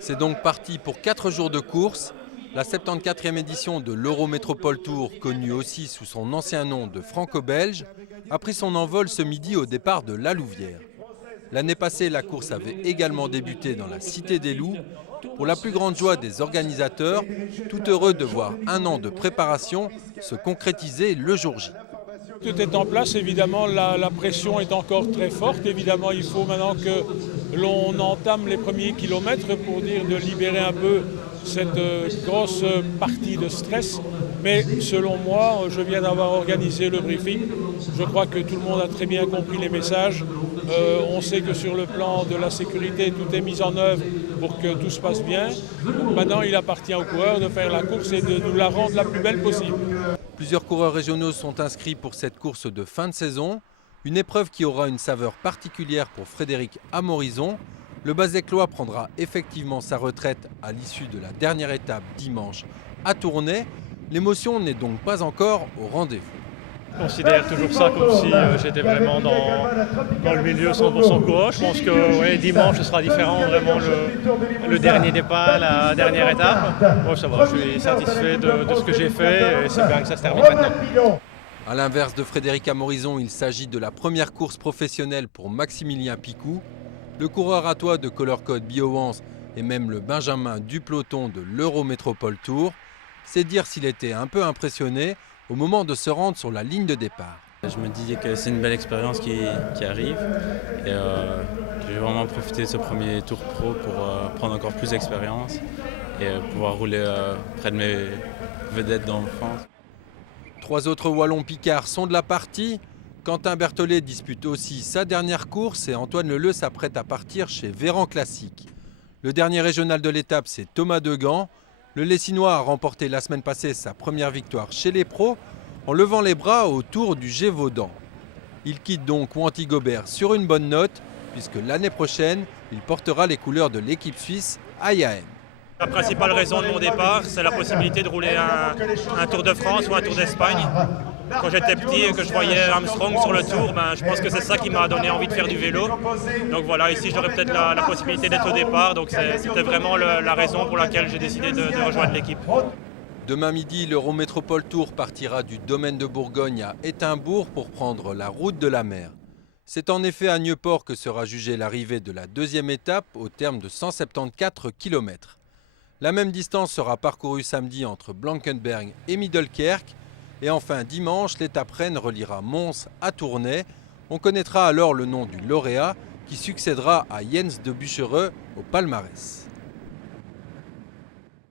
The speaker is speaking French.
C'est donc parti pour 4 jours de course. La 74e édition de l'Eurométropole Tour, connue aussi sous son ancien nom de franco-belge, a pris son envol ce midi au départ de La Louvière. L'année passée, la course avait également débuté dans la Cité des Loups, pour la plus grande joie des organisateurs, tout heureux de voir un an de préparation se concrétiser le jour J. Tout est en place, évidemment la pression est encore très forte. Évidemment, il faut maintenant que l'on entame les premiers kilomètres pour dire de libérer un peu cette grosse partie de stress. Mais selon moi, je viens d'avoir organisé le briefing. Je crois que tout le monde a très bien compris les messages. On sait que sur le plan de la sécurité, tout est mis en œuvre pour que tout se passe bien. Donc maintenant, il appartient aux coureurs de faire la course et de nous la rendre la plus belle possible. Plusieurs coureurs régionaux sont inscrits pour cette course de fin de saison. Une épreuve qui aura une saveur particulière pour Frédéric Amorizon. Le Bazéclois prendra effectivement sa retraite à l'issue de la dernière étape dimanche à Tournai. L'émotion n'est donc pas encore au rendez-vous. Je considère toujours ça comme si j'étais vraiment dans le milieu 100% coureur. Je pense que dimanche ce sera différent, vraiment le dernier départ, la dernière étape. Bon, ça va, je suis satisfait de ce que j'ai fait et c'est bien que ça se termine maintenant. A l'inverse de Frédéric Amorizon, il s'agit de la première course professionnelle pour Maximilien Picou. Le coureur à toit de Color Code Biowans et même le Benjamin du peloton de l'Eurométropole Tour. C'est dire s'il était un peu impressionné au moment de se rendre sur la ligne de départ. Je me dis que c'est une belle expérience qui arrive et je vais vraiment profiter de ce premier tour pro pour prendre encore plus d'expérience et pouvoir rouler près de mes vedettes dans France. 3 autres Wallons Picards sont de la partie. Quentin Berthollet dispute aussi sa dernière course et Antoine Leleu s'apprête à partir chez Véran Classique. Le dernier régional de l'étape, c'est Thomas Degan. Le Lessinois a remporté la semaine passée sa première victoire chez les pros en levant les bras au Tour du Gévaudan. Il quitte donc Wanty Gobert sur une bonne note puisque l'année prochaine, il portera les couleurs de l'équipe suisse IAM. La principale raison de mon départ, c'est la possibilité de rouler un Tour de France ou un Tour d'Espagne. Quand j'étais petit et que je voyais Armstrong sur le Tour, je pense que c'est ça qui m'a donné envie de faire du vélo. Donc voilà, ici j'aurais peut-être la possibilité d'être au départ. Donc c'était vraiment la raison pour laquelle j'ai décidé de rejoindre l'équipe. Demain midi, l'Eurométropole Tour partira du domaine de Bourgogne à Étainbourg pour prendre la route de la mer. C'est en effet à Nieuport que sera jugée l'arrivée de la deuxième étape au terme de 174 km. La même distance sera parcourue samedi entre Blankenberg et Middelkerk. Et enfin dimanche, l'étape Rennes reliera Mons à Tournai. On connaîtra alors le nom du lauréat qui succédera à Jens de Buchereux au palmarès.